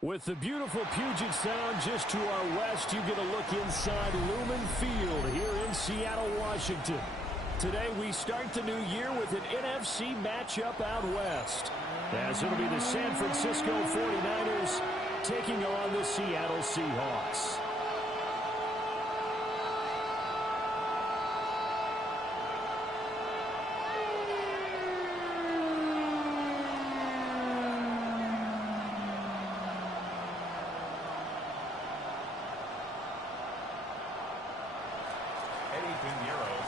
With the beautiful Puget Sound just to our west, you get a look inside Lumen Field here in Seattle, Washington. Today we start the new year with an NFC matchup out west, as it'll be the San Francisco 49ers taking on the Seattle Seahawks.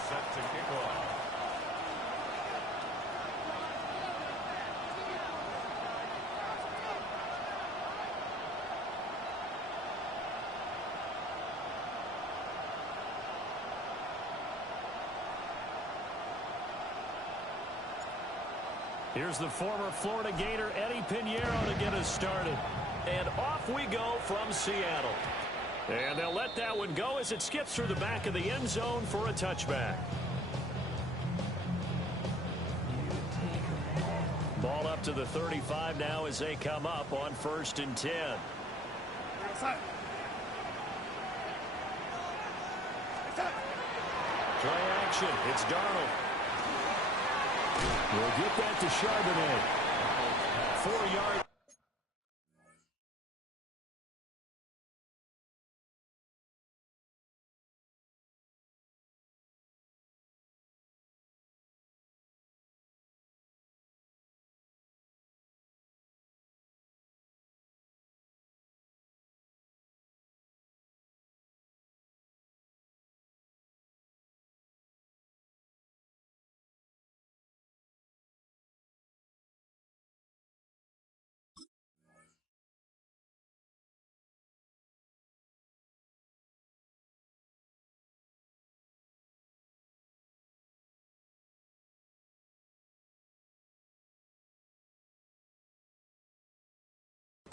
Set to kick off. Here's the former Florida Gator Eddie Pinheiro to get us started. And off we go from Seattle. And they'll let that one go as it skips through the back of the end zone for a touchback. Ball up to the 35 now as they come up on 1st and 10. Play action. It's Darnold. We'll get that to Charbonnet. 4 yards.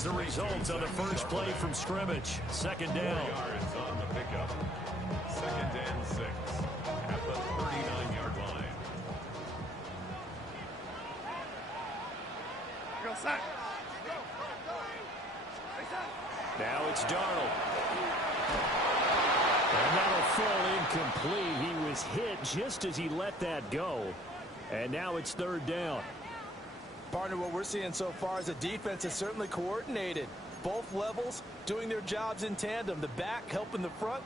The results on the first play from scrimmage. 2nd down. 4 yards on the pickup. 2nd and 6 at the 39-yard line. Now it's Darnold. And that'll fall incomplete. He was hit just as he let that go. And now it's 3rd down. Partner, what we're seeing so far is the defense is certainly coordinated. Both levels doing their jobs in tandem. The back helping the front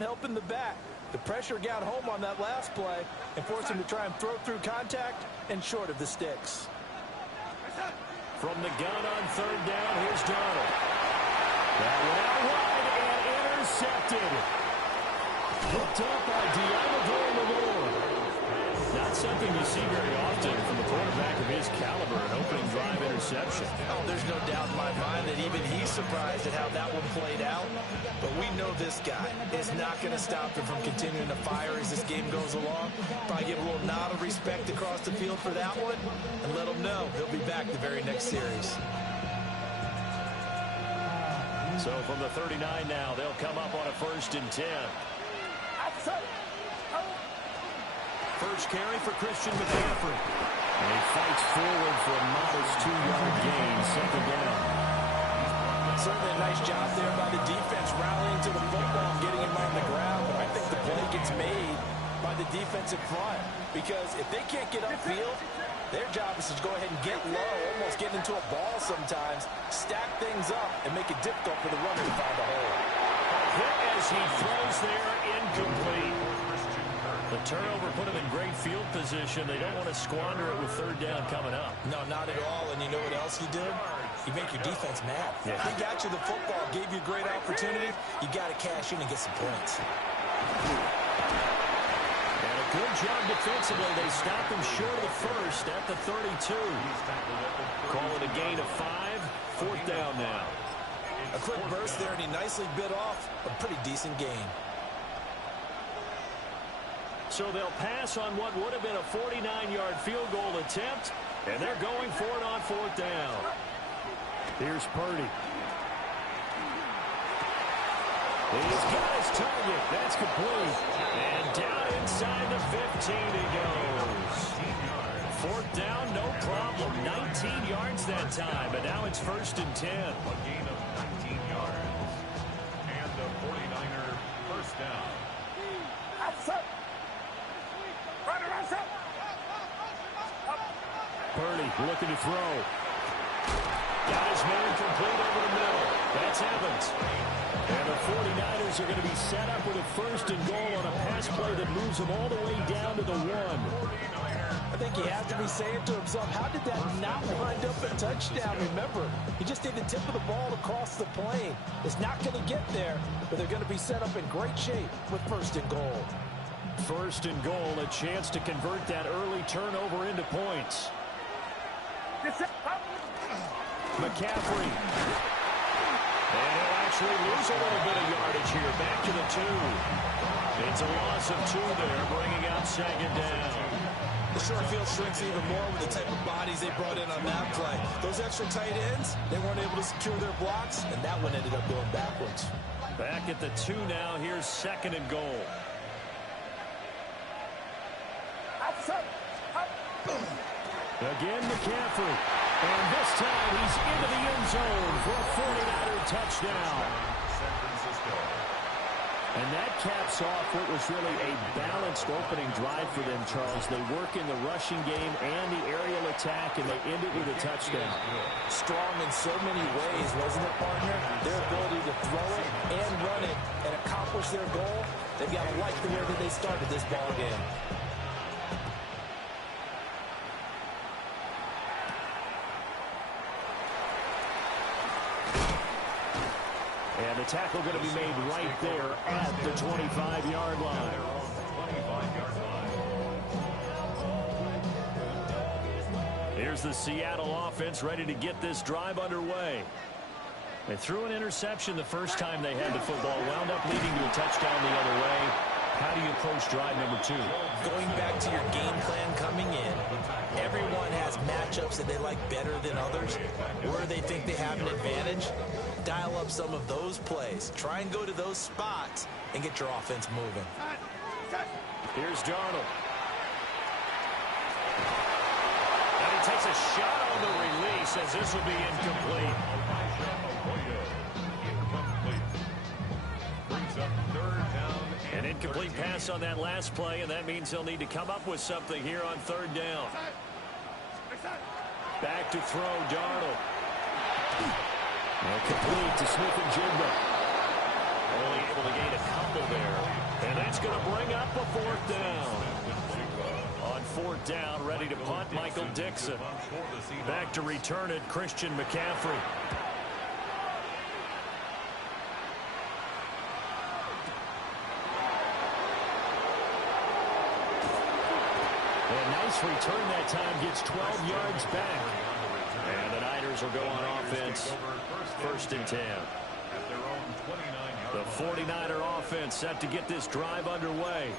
helping the back. The pressure got home on that last play and forced him to try and throw through contact and short of the sticks. From the gun on 3rd down, here's Darnold. That went out wide and intercepted. Picked up by Deontay. Not something you see very often from a quarterback of his caliber, an opening drive interception. Oh, there's no doubt in my mind that even he's surprised at how that one played out. But we know this guy is not going to stop him from continuing to fire as this game goes along. Probably give a little nod of respect across the field for that one and let him know he'll be back the very next series. So from the 39 now, they'll come up on a 1st and 10. First carry for Christian McCaffrey. And he fights forward for a modest 2-yard gain, 2nd down. Certainly a nice job there by the defense rallying to the football and getting him on the ground. But I think the play gets made by the defensive front because if they can't get upfield, their job is to go ahead and get low, almost get into a ball sometimes, stack things up, and make it difficult for the runner to find a hole. Hit as he throws there, incomplete. The turnover put him in great field position. They don't want to squander it with 3rd down coming up. No, not at all. And you know what else he did? You make your defense mad. Yeah. He got you the football, gave you a great opportunity. You got to cash in and get some points. And a good job defensively. They stop him short of the 1st at the 32. Call it a gain of 5. 4th down now. A quick burst there, and he nicely bit off a pretty decent gain. So they'll pass on what would have been a 49-yard field goal attempt, and they're going for it on 4th down. Here's Purdy. He's got his target. That's complete. And down inside the 15 he goes. Fourth down, no problem. 19 yards that time, but now it's 1st and 10. A gain of 19 yards. And the 49er first down. Purdy looking to throw. Got his man complete over the middle. That's Evans. And the 49ers are going to be set up with a 1st and goal on a pass play that moves them all the way down to the 1. I think he has to be saying to himself, how did that not wind up a touchdown? Remember, he just did the tip of the ball across the plane. It's not going to get there, but they're going to be set up in great shape with 1st and goal. 1st and goal, a chance to convert that early turnover into points. McCaffrey. And he'll actually lose a little bit of yardage here. Back to the 2. It's a loss of 2 there, bringing out 2nd down. The short field shrinks even more with the type of bodies they brought in on that play. Those extra tight ends, they weren't able to secure their blocks, and that one ended up going backwards. Back at the 2 now. Here's 2nd and goal. Again, McCaffrey. And this time he's into the end zone for a 49er touchdown. San Francisco. And that caps off what was really a balanced opening drive for them, Charles. They work in the rushing game and the aerial attack, and they end it with a touchdown. Strong in so many ways, wasn't it, partner? Their ability to throw it and run it and accomplish their goal, they've got to like the way that they started this ball game. And the tackle going to be made right there at the 25-yard line. Here's the Seattle offense ready to get this drive underway. They threw an interception the first time they had the football, wound up leading to a touchdown the other way. How do you approach drive number 2? Going back to your game plan coming in, everyone has matchups that they like better than others. Where they think they have an advantage, dial up some of those plays. Try and go to those spots and get your offense moving. Here's Darnold. And he takes a shot on the release as this will be incomplete. Brings up 3rd down. An incomplete pass on that last play, and that means they'll need to come up with something here on 3rd down. Back to throw, Darnold. And complete to Smith-Njigba. Only able to gain a couple there. And that's going to bring up a 4th down. On 4th down, ready to punt, Michael Dixon. Back to return it, Christian McCaffrey. And nice return that time, gets 12 yards back. And the Niners will go on offense, 1st and 10. The 49er offense set to get this drive underway.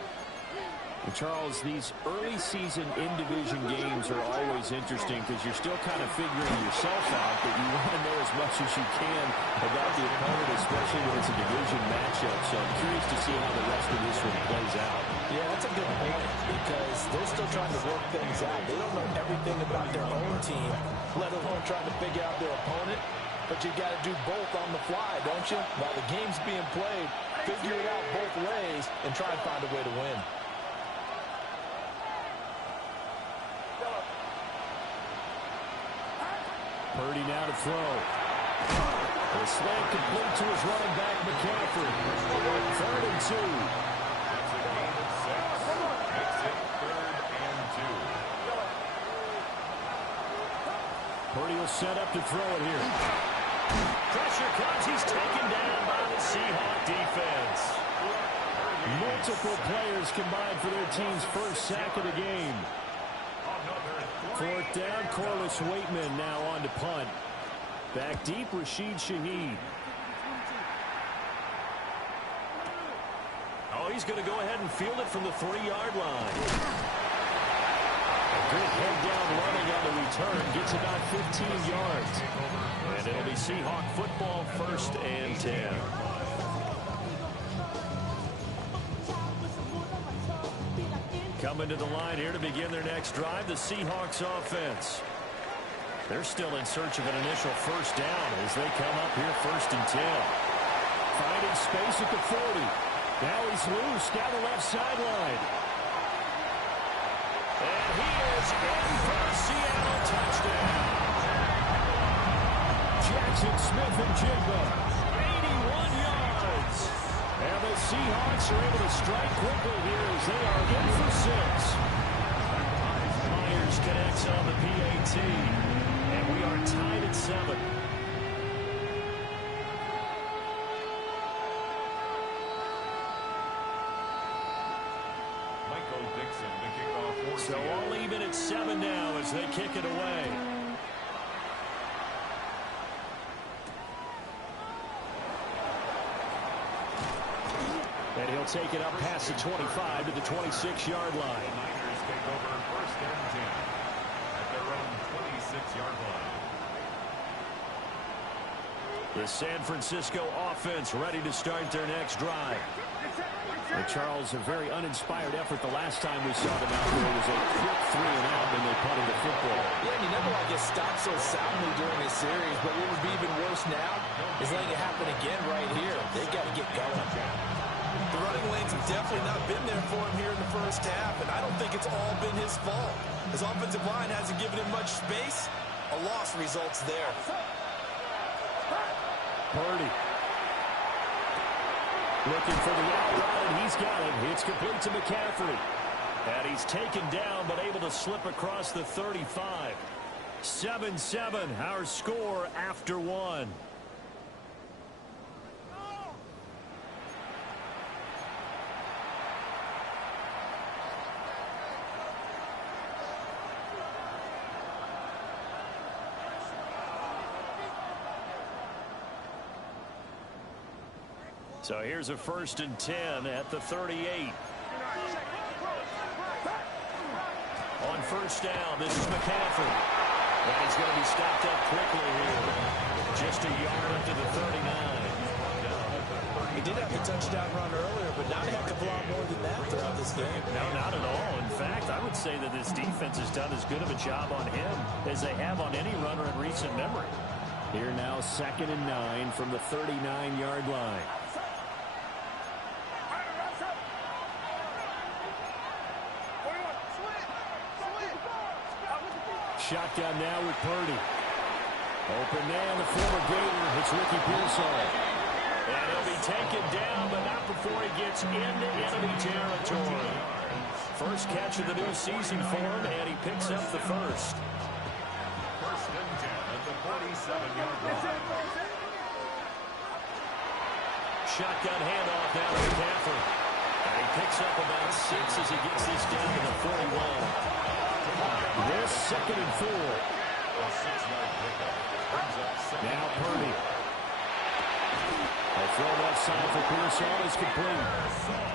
And Charles, these early season in-division games are always interesting because you're still kind of figuring yourself out, but you want to know as much as you can about the opponent, especially when it's a division matchup. So I'm curious to see how the rest of this one plays out. Yeah, that's a good point because they're still trying to work things out. They don't know everything about their own team, let alone trying to figure out their opponent. But you got to do both on the fly, don't you? While the game's being played, figure it out both ways and try and find a way to win. Purdy now to throw. The slant complete to his running back, McCaffrey. 3rd and 2. Purdy will set up to throw it here. Pressure comes. He's taken down by the Seahawks defense. Multiple players combined for their team's first sack of the game. 4th down, Corliss Waitman now on to punt. Back deep, Rashid Shaheed. Oh, he's going to go ahead and field it from the 3-yard line. A good head down running on the return. Gets about 15 yards. And it'll be Seahawk football, 1st and 10. Coming to the line here to begin their next drive, the Seahawks offense. They're still in search of an initial first down as they come up here 1st and 10. Finding space at the 40. Now he's loose down the left sideline. And he is in for a Seattle touchdown. Jackson Smith and Jigba, 81 yards. And the Seahawks are able to strike quickly here as they are in for 6. Myers connects on the PAT. And we are tied at 7. So all even at 7 now as they kick it away. And he'll take it up past the 25 to the 26-yard line. Niners take over 1st and 10 at their own 26-yard line. The San Francisco offense ready to start their next drive. And Charles, a very uninspired effort the last time we saw them out there was a quick 3 and out when they punted the football. Yeah, and you never want to get stopped so soundly during a series, but what would be even worse now is letting it happen again right here. They've got to get going. The running lanes have definitely not been there for him here in the first half, and I don't think it's all been his fault. His offensive line hasn't given him much space. A loss results there. Purdy. Looking for the out route, and he's got it. It's complete to McCaffrey. And he's taken down, but able to slip across the 35. 7-7, our score after 1. So here's a 1st and 10 at the 38. On 1st down, this is McCaffrey. And he's going to be stopped up quickly here. Just a yard up to the 39. He did have a touchdown run earlier, but not a heck of a lot more than that throughout this game. No, not at all. In fact, I would say that this defense has done as good of a job on him as they have on any runner in recent memory. Here now, 2nd and 9 from the 39-yard line. Shotgun now with Purdy. Open man, the former Gator. It's Ricky Pearsall. And he'll be taken down, but not before he gets into enemy territory. First catch of the new season for him, and he picks up the first. 1st and 10 at the 47-yard line. Shotgun handoff now to McCaffrey. And he picks up about 6 as he gets this down to the 41. This 2nd and 4. Now Purdy. A throw left side for Pearsall is complete.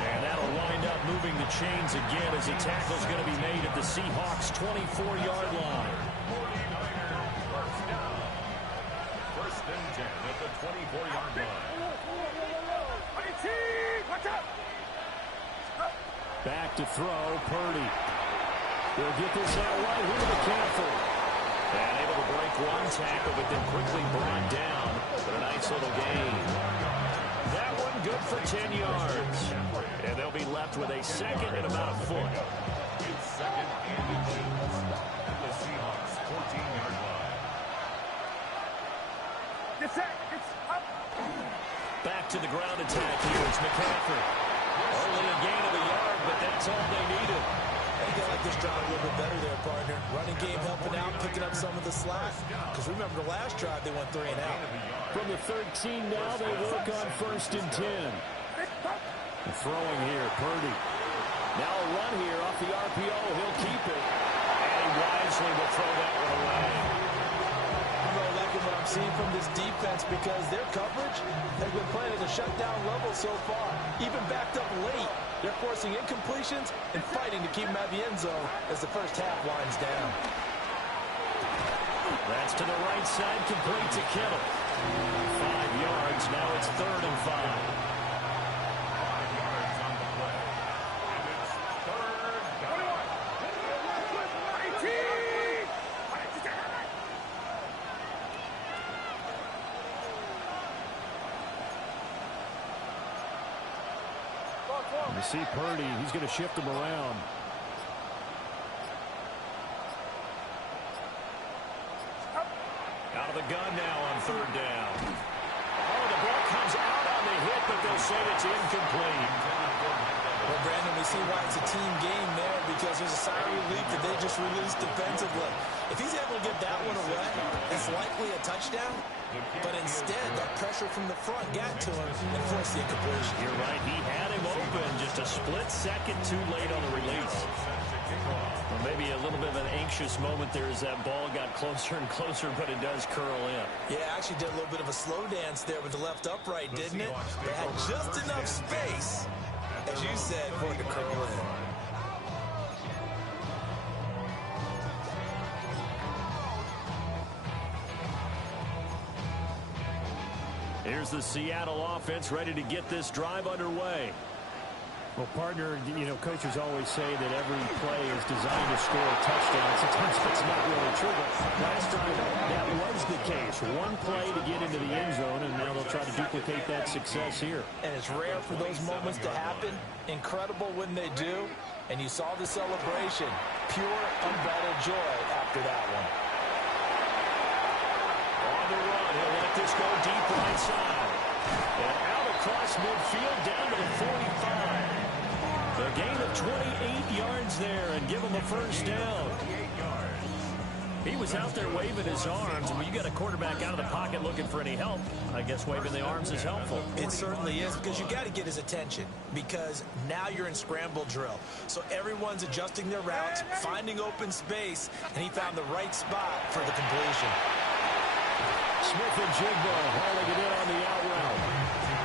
And that'll wind up moving the chains again as a tackle's going to be made at the Seahawks' 24-yard line. 1st and 10 at the 24-yard line. Back to throw, Purdy. He'll get this out right here to McCaffrey. And able to break one tackle, but then quickly brought down. But a nice little gain. That one good for 10 yards. And they'll be left with a 2nd and about a foot. It's 2nd and inches at the Seahawks' 14-yard line. Back to the ground attack here. It's McCaffrey. Only a gain of a yard, but that's all they needed. I think they like this drive a little bit better there, partner. Running game helping out, picking up some of the slack. Because remember, the last drive, they went 3 and out. From the 13 now, they work on 1st and 10. Throwing here, Purdy. Now a run here off the RPO. He'll keep it. And he wisely will throw that one away. I'm really liking what I'm seeing from this defense because their coverage has been playing at a shutdown level so far. Even backed up late, they're forcing incompletions and fighting to keep them out of the end zone as the first half winds down. That's to the right side, complete to Kittle. 5 yards, now it's 3rd and 5. 5 yards on the play. And it's 3rd down. And you see Purdy, he's going to shift him around. Out of the gun now on third down. Oh, the ball comes out on the hit, but they'll say it's incomplete. Well, Brandon, we see why it's a team game there, because there's a sigh of relief that they just released defensively. If he's able to get that one away, it's likely a touchdown. But instead, that pressure from the front got to him and forced the incompletion. You're right. He had him open just a split second too late on the release. Well, maybe a little bit of an anxious moment there as that ball got closer and closer, but it does curl in. Yeah, actually did a little bit of a slow dance there with the left upright, didn't it? They had just enough space, as you said, for it to curl in. Here's the Seattle offense ready to get this drive underway. Well, partner, you know, coaches always say that every play is designed to score a touchdown. Sometimes that's not really true, but last time that was the case. One play to get into the end zone, and now they'll try to duplicate that success here. And it's rare for those moments to happen. Incredible when they do. And you saw the celebration. Pure, unbridled joy after that one. On the run, he'll let this go deep right side. And out across midfield down to the 45. A gain of 28 yards there and give him a first down. He was out there waving his arms. When you got a quarterback out of the pocket looking for any help, I guess waving the arms is helpful. It certainly is, because you got to get his attention, because now you're in scramble drill. So everyone's adjusting their routes, finding open space, and he found the right spot for the completion. Smith and Jigbo hauling it in on the out route.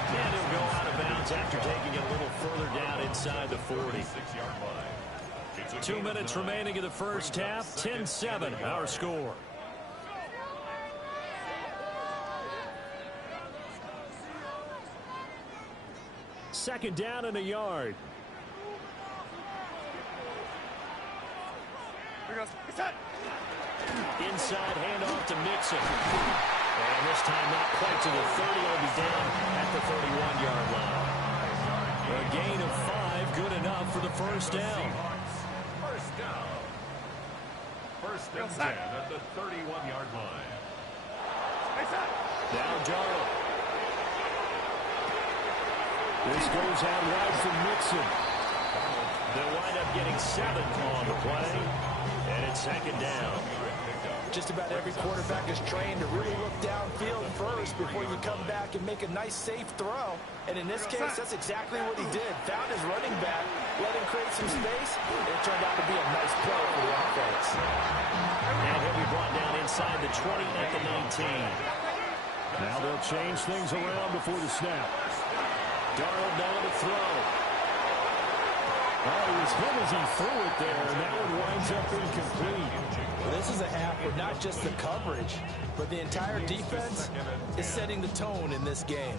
And he'll go out of bounds after taking it a little further down inside the 40. 2 minutes remaining in the first half. 10-7 our score. Second down and a yard. Inside handoff to Mixon. And this time not quite to the 30. It'll be down at the 31-yard line. A gain of 5, good enough for the first down. First and 10 at the 31-yard line. Now Darnold. This goes out wide from Mixon. They'll wind up getting 7 on the play. And it's second down. Just about every quarterback is trained to really look downfield first before you come back and make a nice, safe throw. And in this case, that's exactly what he did. Found his running back, let him create some space, and it turned out to be a nice play for the offense. And he'll be brought down inside the 20 at the 19. Now they'll change things around before the snap. Darnold now to throw. Oh, it was him as he threw it there, and that one winds up incomplete. This is a half where not just the coverage, but the entire defense is setting the tone in this game.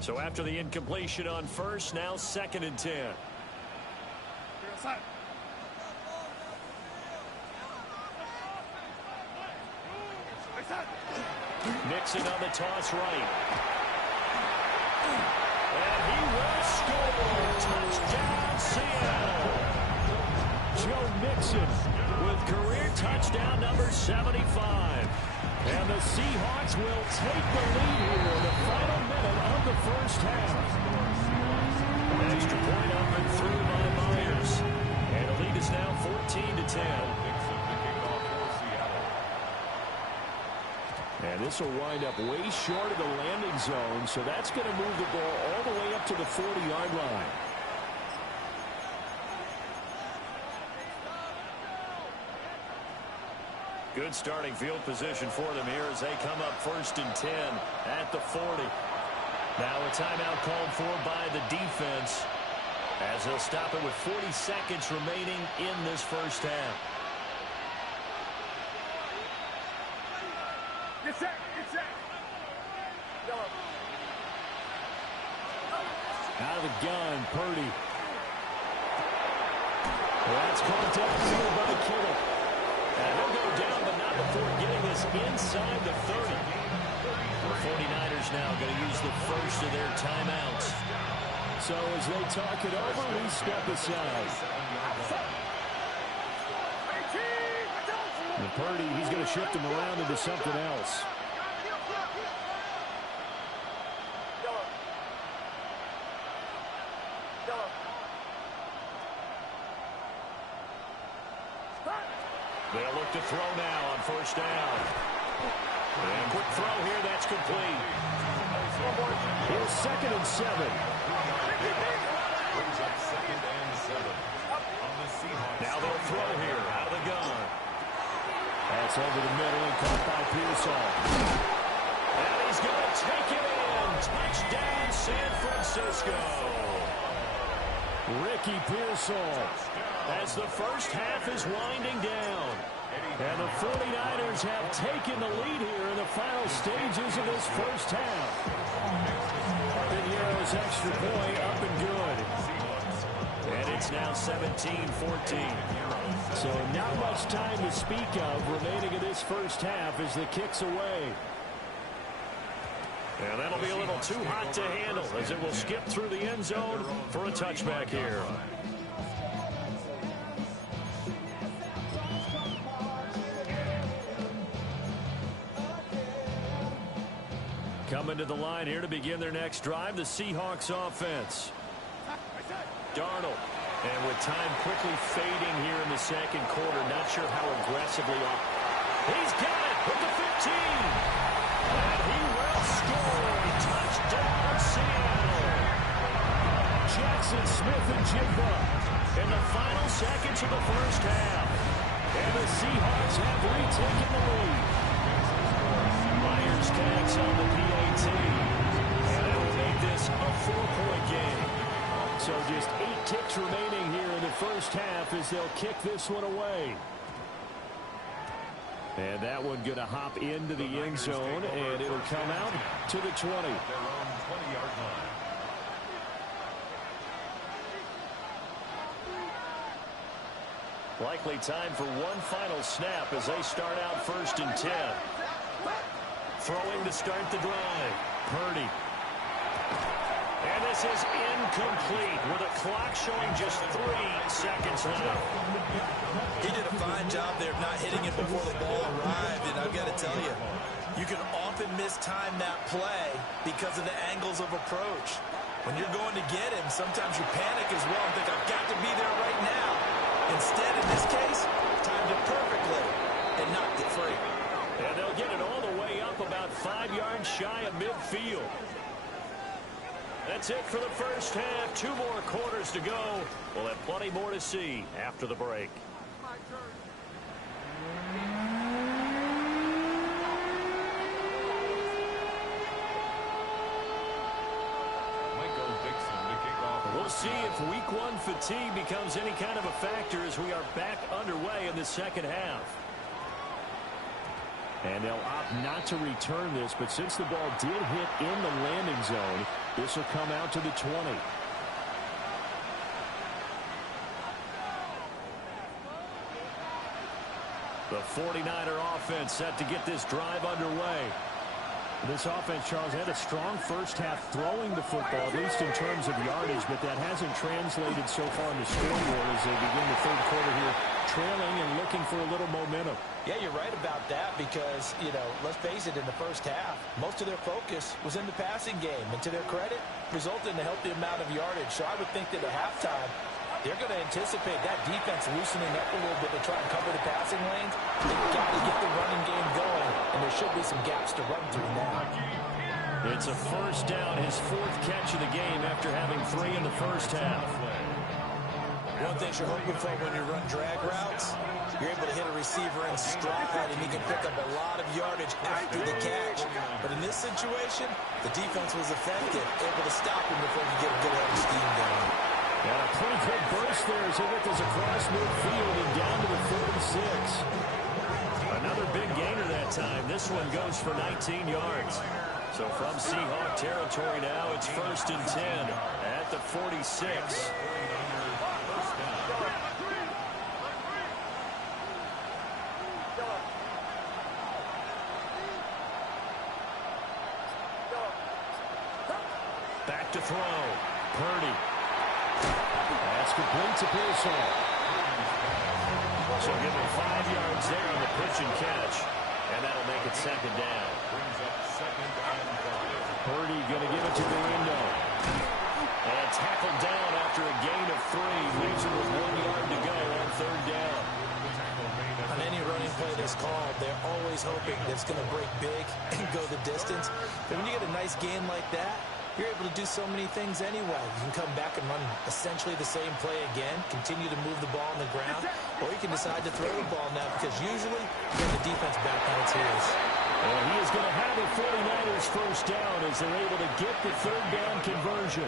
So after the incompletion on first, now second and 10. Mixon on the toss right. And he will score. Touchdown, Seattle. Joe Mixon with career touchdown number 75. And the Seahawks will take the lead here in the final minute of the first half. An extra point up and through by Myers. And the lead is now 14-10. And this will wind up way short of the landing zone, so that's going to move the ball all the way up to the 40-yard line. Good starting field position for them here as they come up first and 10 at the 40. Now a timeout called for by the defense as they'll stop it with 40 seconds remaining in this first half. Get set, get set. Out of the gun, Purdy. Well, that's caught downfield by Kittle. And he'll go down, but not before getting this inside the 30. The 49ers now going to use the first of their timeouts. So as they talk it over, we step aside. And Purdy, he's going to shift him around into something else. They'll look to throw now on first down. And quick throw here, that's complete. Here's 2nd and 7. Brings up 2nd and 7 on the Seahawks. Now they'll throw here out of the gun. That's over the middle and caught by Pearsall. And he's going to take it in. Touchdown, San Francisco. Ricky Pearsall as the first half is winding down. And the 49ers have taken the lead here in the final stages of this first half. Pinheiro's extra point up and good. And it's now 17-14. So not much time to speak of remaining in this first half as the kick's away. And that'll be a little too hot to handle as it will skip through the end zone for a touchback here. Coming to the line here to begin their next drive, the Seahawks offense. Darnold. And with time quickly fading here in the second quarter, not sure how aggressively off. He's got it with the 15. And he will score. Touchdown, Seattle. Jackson Smith-Njigba in the final seconds of the first half. And the Seahawks have retaken the lead. Myers tags on the PAT. And that will make this a 4-point game. So just 8 ticks remaining here in the first half as they'll kick this one away. And that one going to hop into the end zone, and it'll come out to the 20. Their own 20-yard line. Likely time for one final snap as they start out 1st and 10. Throwing to start the drive. Purdy. And this is incomplete with a clock showing just 3 seconds left. He did a fine job there of not hitting it before the ball arrived, and I've got to tell you, you can often mistime that play because of the angles of approach. When you're going to get him, sometimes you panic as well and think, I've got to be there right now. Instead, in this case, timed it perfectly and knocked it free. And they'll get it all the way up about 5 yards shy of midfield. That's it for the first half. 2 more quarters to go. We'll have plenty more to see after the break. We'll see if week 1 fatigue becomes any kind of a factor as we are back underway in the second half. And they'll opt not to return this, but since the ball did hit in the landing zone, this will come out to the 20. The 49er offense set to get this drive underway. This offense, Charles, had a strong first half throwing the football, at least in terms of yardage, but that hasn't translated so far in the scoreboard as they begin the third quarter here, trailing and looking for a little momentum. Yeah, you're right about that because, you know, let's face it, in the first half, most of their focus was in the passing game. And to their credit, resulted in a healthy amount of yardage. So I would think that at halftime, they're going to anticipate that defense loosening up a little bit to try and cover the passing lanes. They've got to get the running game going, and there should be some gaps to run through now. It's a first down, his 4th catch of the game after having 3 in the first half. One thing you're hoping for when you run drag routes, you're able to hit a receiver in stride, and he can pick up a lot of yardage after the catch. But in this situation, the defense was effective, able to stop him before he get a good head of steam going. And a pretty good burst there as he gets this across midfield and down to the 46. Another big gainer that time. This one goes for 19 yards. So from Seahawk territory now, it's 1st and 10 at the 46. to throw. Purdy. That's complete to Pearson. So give him 5 yards there on the pitch and catch. And that'll make it second down. Brings up second and 5. Purdy going to give it to the window. And tackled down after a gain of 3. Leaves him with 1 yard to go on third down. On any running play that's called, they're always hoping that it's going to break big and go the distance. But when you get a nice gain like that, you're able to do so many things anyway. You can come back and run essentially the same play again, continue to move the ball on the ground, or you can decide to throw the ball now because usually you get the defense back on its heels. Well, he is going to have a 49ers first down as they're able to get the third down conversion.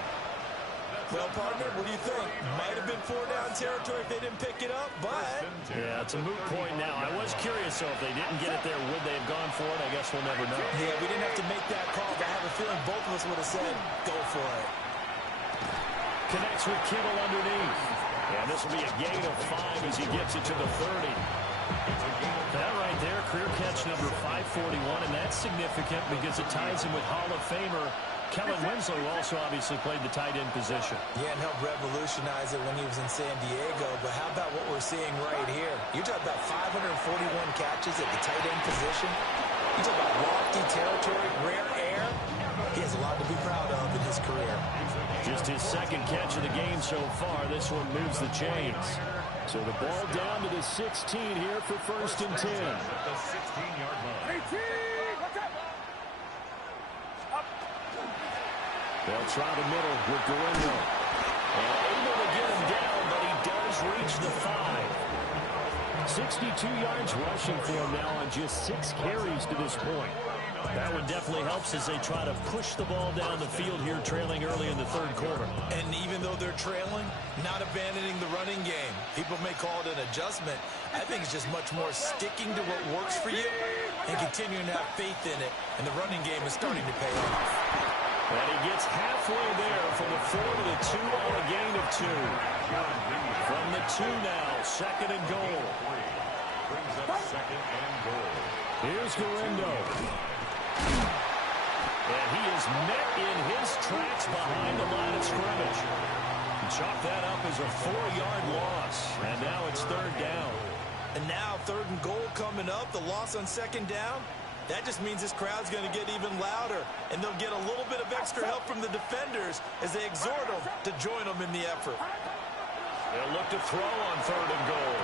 Well, partner, what do you think? Might have been 4-down territory if they didn't pick it up, but... Yeah, it's a moot point now. I was curious, so if they didn't get it there, would they have gone for it? I guess we'll never know. Yeah, we didn't have to make that call, but I have a feeling both of us would have said, go for it. Connects with Kittle underneath. And this will be a gain of 5 as he gets it to the 30. That right there, career catch number 541, and that's significant because it ties him with Hall of Famer Kellen Winslow, who also obviously played the tight end position. Yeah, and helped revolutionize it when he was in San Diego. But how about what we're seeing right here? You're talking about 541 catches at the tight end position. You talk about lofty territory, rare air. He has a lot to be proud of in his career. Just his second catch of the game so far. This one moves the chains. So the ball down to the 16 here for first and 10. At the 16-yard line. They'll try the middle with Guerrero. And able to get him down, but he does reach the 5. 62 yards rushing for him now on just 6 carries to this point. That one definitely helps as they try to push the ball down the field here, trailing early in the third quarter. And even though they're trailing, not abandoning the running game. People may call it an adjustment. I think it's just much more sticking to what works for you and continuing to have faith in it. And the running game is starting to pay off. And he gets halfway there from the 4 to the 2 on a gain of 2. From the 2 now, second and goal. Brings up second and goal. Here's Guerrero. And he is met in his tracks behind the line of scrimmage. Chalk that up as a 4-yard loss. And now it's third down. And now third and goal coming up. The loss on second down. That just means this crowd's going to get even louder, and they'll get a little bit of extra help from the defenders as they exhort them to join them in the effort. They'll look to throw on third and goal.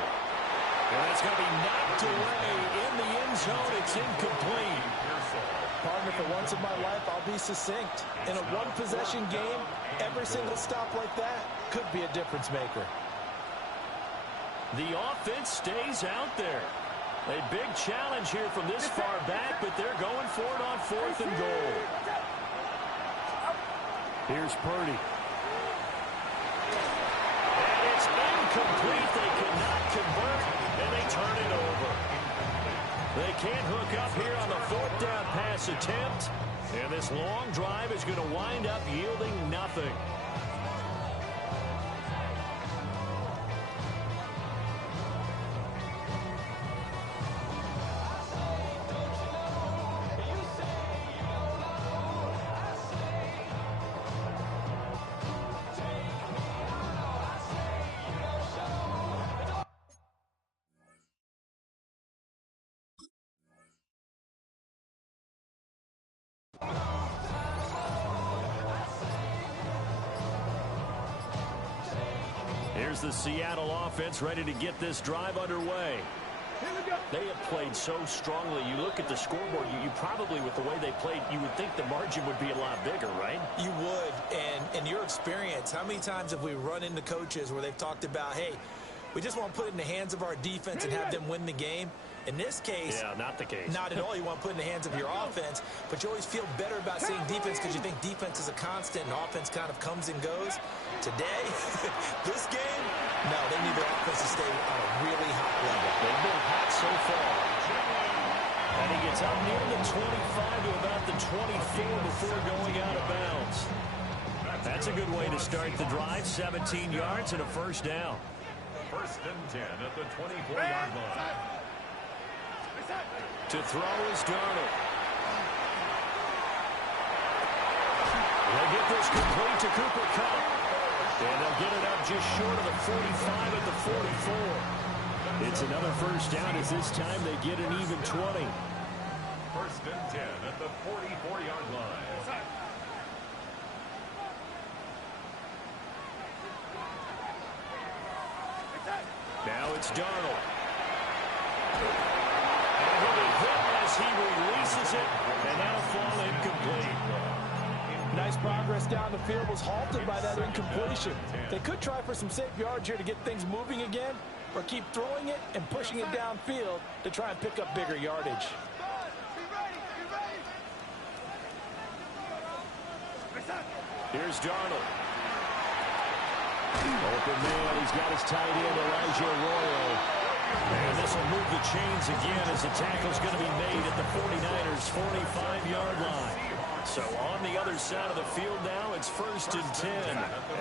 And that's going to be knocked away in the end zone. It's incomplete. Partner, for once in my life, I'll be succinct. In a one-possession game, every single stop like that could be a difference maker. The offense stays out there. A big challenge here from this far back, but they're going for it on fourth and goal. Here's Purdy. And it's incomplete. They cannot convert, and they turn it over. They can't hook up here on the fourth down pass attempt, and this long drive is going to wind up yielding nothing. Here's the Seattle offense ready to get this drive underway. They have played so strongly. You look at the scoreboard, you probably, with the way they played, you would think the margin would be a lot bigger, right? You would. And in your experience, how many times have we run into coaches where they've talked about, hey, we just want to put it in the hands of our defense and have them win the game? In this case, yeah, not the case. Not at all. You want to put it in the hands of your offense, but you always feel better about seeing defense because you think defense is a constant and offense kind of comes and goes. Today, this game, no, they need their offense to stay on a really hot level. They've been hot so far. And he gets up near the 25 to about the 24 before going out of bounds. That's a good way to start the drive. 17 yards and a first down. First and 10 at the 24-yard line. To throw is Darnold. They get this complete to Cooper Kupp. And they'll get it up just short of the 45 at the 44. It's another first down as this time they get an even 20. First and 10 at the 44-yard line. Now it's Darnold. And he'll be hit as he releases it, and that'll fall incomplete. Nice progress down the field, was halted by that incompletion. They could try for some safe yards here to get things moving again, or keep throwing it and pushing it downfield to try and pick up bigger yardage. Here's Darnold. Open man, he's got his tight end, Elijah Arroyo. And this will move the chains again as the tackle's going to be made at the 49ers' 45-yard line. So on the other side of the field now, it's first and 10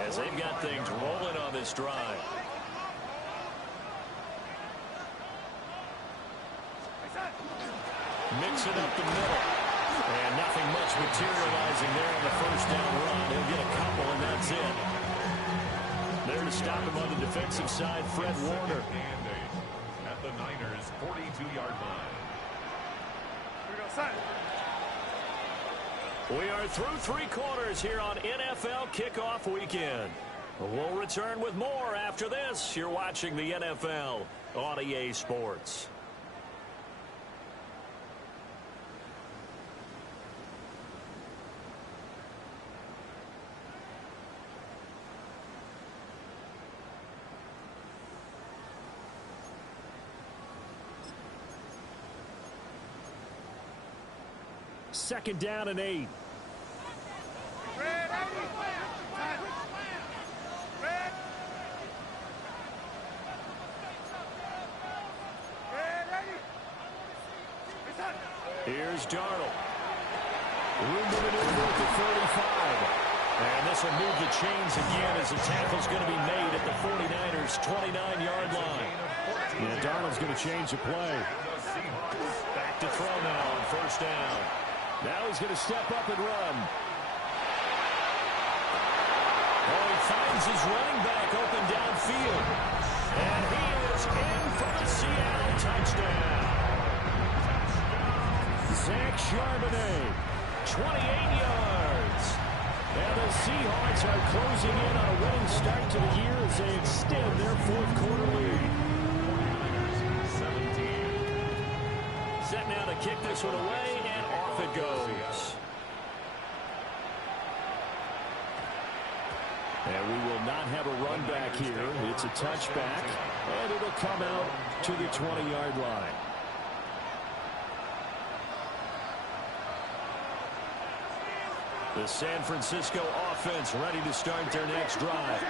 as they've got things rolling on this drive. Mixing up the middle. And nothing much materializing there on the first down run. He'll get a couple, and that's it. There to stop him on the defensive side, Fred Warner. At the Niners' 42-yard line. Here we go, side. We are through three quarters here on NFL Kickoff Weekend. We'll return with more after this. You're watching the NFL on EA Sports. Second down and 8. Here's Darnold. Room to maneuver at the 35. And this will move the chains again as the tackle's going to be made at the 49ers' 29-yard line. Yeah, Darnold's going to change the play. Back to throw now on first down. Now he's going to step up and run. Oh, he finds his running back open downfield. And he is in for the Seattle touchdown. Zach Charbonnet, 28 yards. And the Seahawks are closing in on a winning start to the year as they extend their fourth quarter lead. Set now to kick this one away, and off it goes. And we will not have a run back here. It's a touchback, and it'll come out to the 20-yard line. The San Francisco offense ready to start their next drive.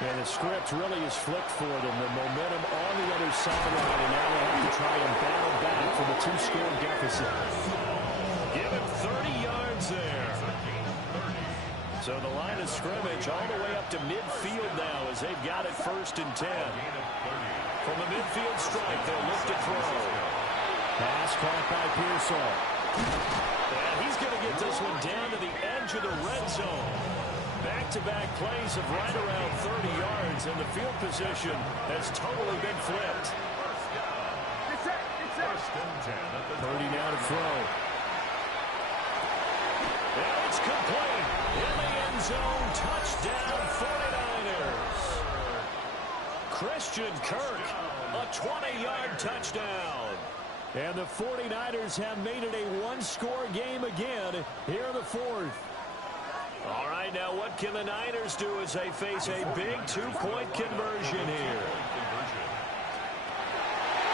And the script really is flipped for them. The momentum on the other sideline, and now they have to try and battle back from a two-score deficit. Give him 30 yards there. So the line of scrimmage all the way up to midfield now as they've got it first and 10. From the midfield strike, they'll look to throw. Pass caught by Pearsall. And he's going to get this one down to the edge of the red zone. Back-to-back plays of right around 30 yards, and the field position has totally been flipped. First and 10 at the 30 now to throw. And it's complete. In the end zone, touchdown 49ers. Christian Kirk, a 20-yard touchdown. And the 49ers have made it a one-score game again here in the fourth. All right, now what can the Niners do as they face a big two-point conversion here?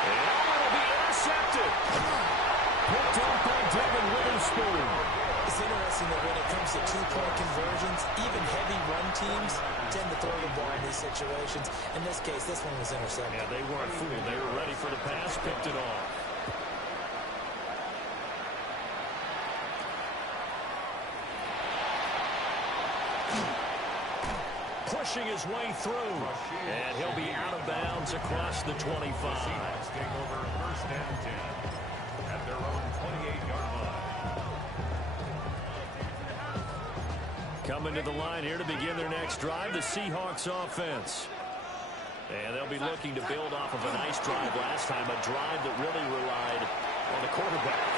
And it'll be intercepted. Picked up by Devin Witherspoon. It's interesting that when it comes to two-point conversions, even heavy run teams tend to throw the ball in these situations. In this case, this one was intercepted. Yeah, they weren't fooled. They were ready for the pass, picked it off. Pushing his way through, and he'll be out of bounds across the 25. Seahawks take over first and 10 at their own 28-yard line. Coming to the line here to begin their next drive, the Seahawks offense. And they'll be looking to build off of a nice drive last time, a drive that really relied on the quarterback.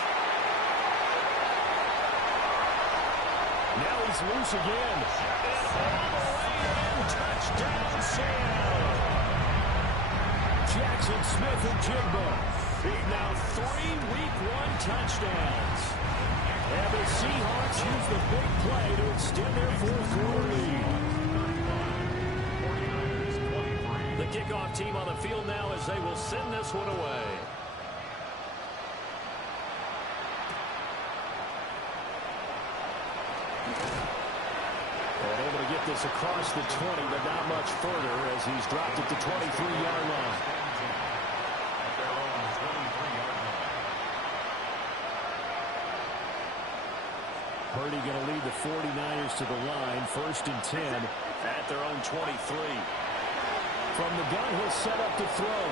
Now he's loose again. All the way in, touchdown, Seattle. Jackson Smith-Njigba. Now 3 Week 1 touchdowns. And the Seahawks use the big play to extend their fourth-quarter lead. The kickoff team on the field now as they will send this one away. And able to get this across the 20, but not much further as he's dropped at the 23-yard line. Purdy going to lead the 49ers to the line, 1st and 10 at their own 23. From the gun, he'll set up to throw.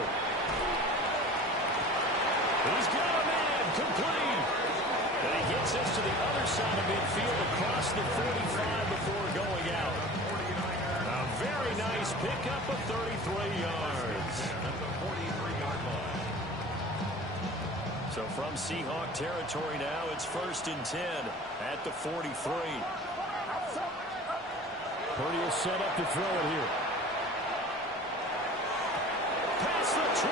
He's got a man, complete. And he gets this to the other side of midfield across the 45 before going out. A very nice pickup of 33 yards. So from Seahawk territory now, it's 1st and 10 at the 43. Purdy will set up to throw it here. Past the 20.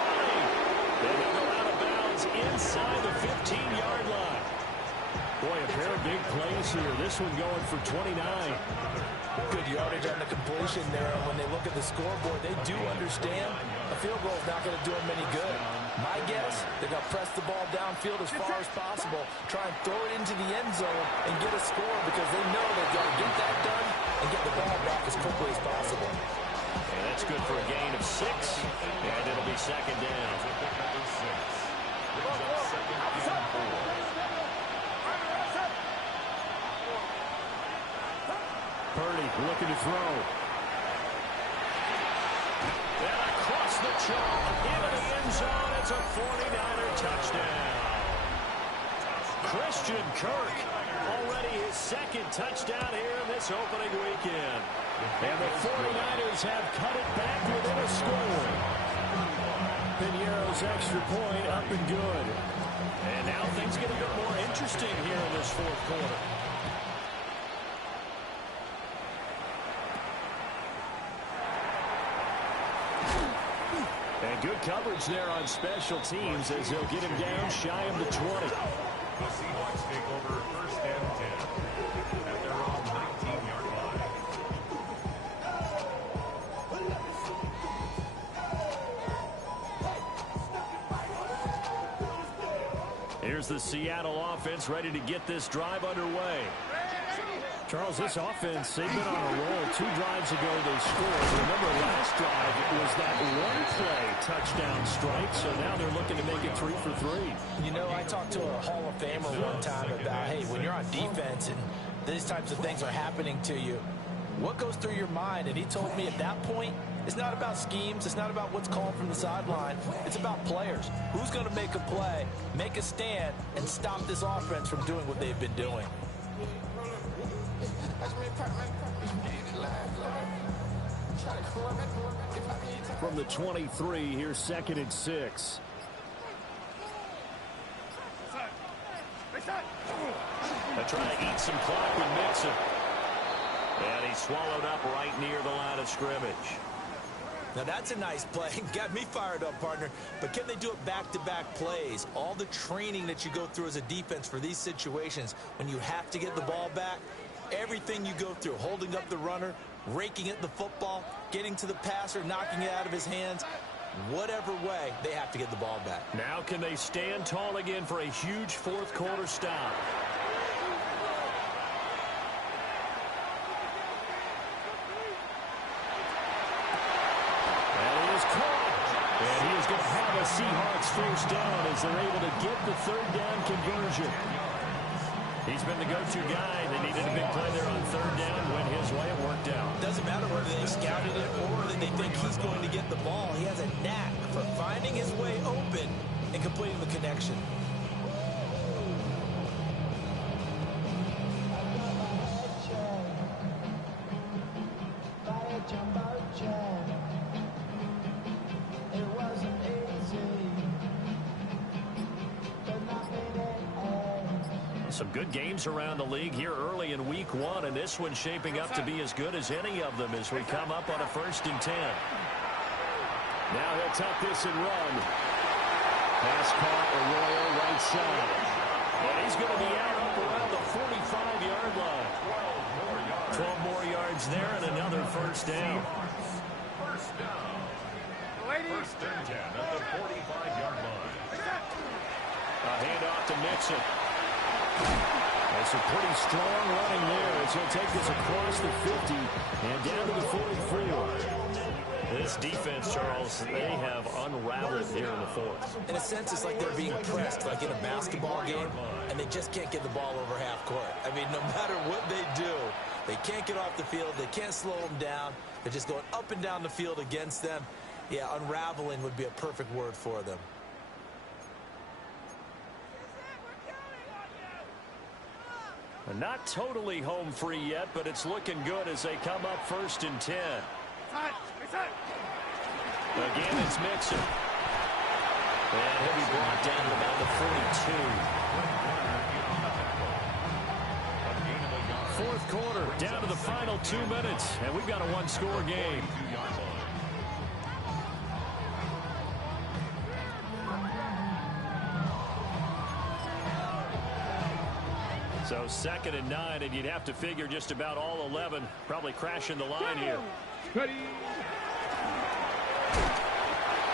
And he'll go out of bounds inside the 15-yard line. Boy, a pair of big plays here. This one going for 29. Good yardage on the completion there. And when they look at the scoreboard, they do understand a field goal is not going to do them any good. My guess, they're going to press the ball downfield as far as possible, try and throw it into the end zone and get a score because they know they've got to get that done and get the ball back as quickly as possible. And that's good for a gain of 6, and it'll be 2nd down. Purdy looking to throw. And across the chalk into the end zone. It's a 49er touchdown. Christian Kirk, already his 2nd touchdown here in this opening weekend. And the 49ers have cut it back within a score. Piñeiro's extra point up and good. And now things get a bit more interesting here in this 4th quarter. And good coverage there on special teams as they'll get him down shy of the 20. The Seahawks take over 1st and 10 at their own 19-yard line. Here's the Seattle offense ready to get this drive underway. Charles, this offense, they've been on a roll. 2 drives ago they scored. Remember, last drive it was that one-play touchdown strike, so now they're looking to make it 3 for 3. You know, I talked to a Hall of Famer one time about, hey, when you're on defense and these types of things are happening to you, what goes through your mind? And he told me at that point, it's not about schemes. It's not about what's called from the sideline. It's about players. Who's going to make a play, make a stand, and stop this offense from doing what they've been doing? From the 23, here's 2nd and 6. They're trying to eat some clock with Mixon. And he's swallowed up right near the line of scrimmage. Now that's a nice play. Got me fired up, partner. But can they do it back-to-back plays? All the training that you go through as a defense for these situations, when you have to get the ball back, everything you go through, holding up the runner, raking at the football, getting to the passer, knocking it out of his hands, whatever way, they have to get the ball back. Now can they stand tall again for a huge 4th quarter stop? And he is going to have a Seahawks 1st down as they're able to get the 3rd down conversion. He's been the go-to guy. They needed a big play there on 3rd down. Went his way. It worked out. Doesn't matter whether they scouted it or that they think he's going to get the ball. He has a knack for finding his way open and completing the connection. Some good games around the league here early in week 1, and this one's shaping up to be as good as any of them as we come up on a 1st and 10. Now he'll tuck this and run. Pass caught, Arroyo right side. And he's going to be out up around the 45-yard line. 12 more yards there and another 1st down. First down. 1st and 10 at the 45-yard line. A handoff to Mixon. That's a pretty strong running there as he'll take this across the 50 and down to the 44. This defense, Charles, they have unraveled here in the 4th. In a sense, it's like they're being pressed, like in a basketball game, and they just can't get the ball over half court. I mean, no matter what they do, they can't get off the field. They can't slow them down. They're just going up and down the field against them. Yeah, unraveling would be a perfect word for them. Not totally home free yet, but it's looking good as they come up 1st and 10. Again, it's Mixon. And he'll be brought down to about the 42. 4th quarter, down to the final 2 minutes, and we've got a 1-score game. So 2nd and 9, and you'd have to figure just about all 11 probably crashing the line here. Ready.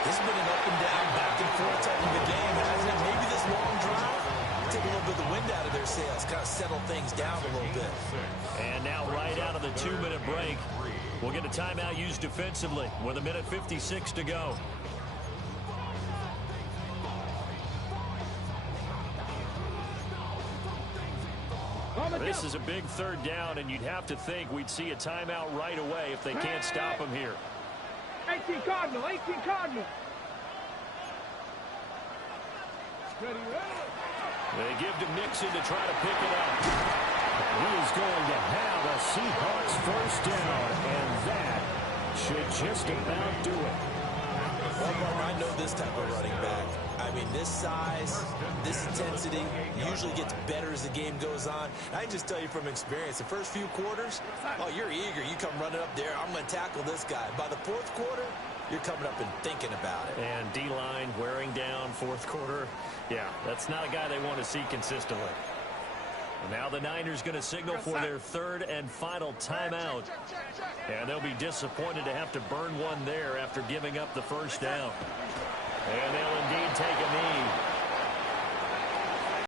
This has been an up and down, back and forth type of a game, hasn't it? Maybe this long drive take a little bit of the wind out of their sails, kind of settle things down a little bit. And now right out of the 2-minute break, we'll get a timeout used defensively with 1:56 to go. This is a big 3rd down, and you'd have to think we'd see a timeout right away if they can't stop him here. 18 Cardinal, 18 Cardinal. Ready. They give to Mixon to try to pick it up. He is going to have a Seahawks 1st down, and that should just about do it. Well, Martin, I know this type of running back. I mean, this size, this intensity usually gets better as the game goes on. I can just tell you from experience, the first few quarters, oh, you're eager. You come running up there, I'm going to tackle this guy. By the 4th quarter, you're coming up and thinking about it. And D-line wearing down 4th quarter. Yeah, that's not a guy they want to see consistently. Now the Niners going to signal for their 3rd and final timeout. And they'll be disappointed to have to burn one there after giving up the 1st down. And they'll indeed take a knee.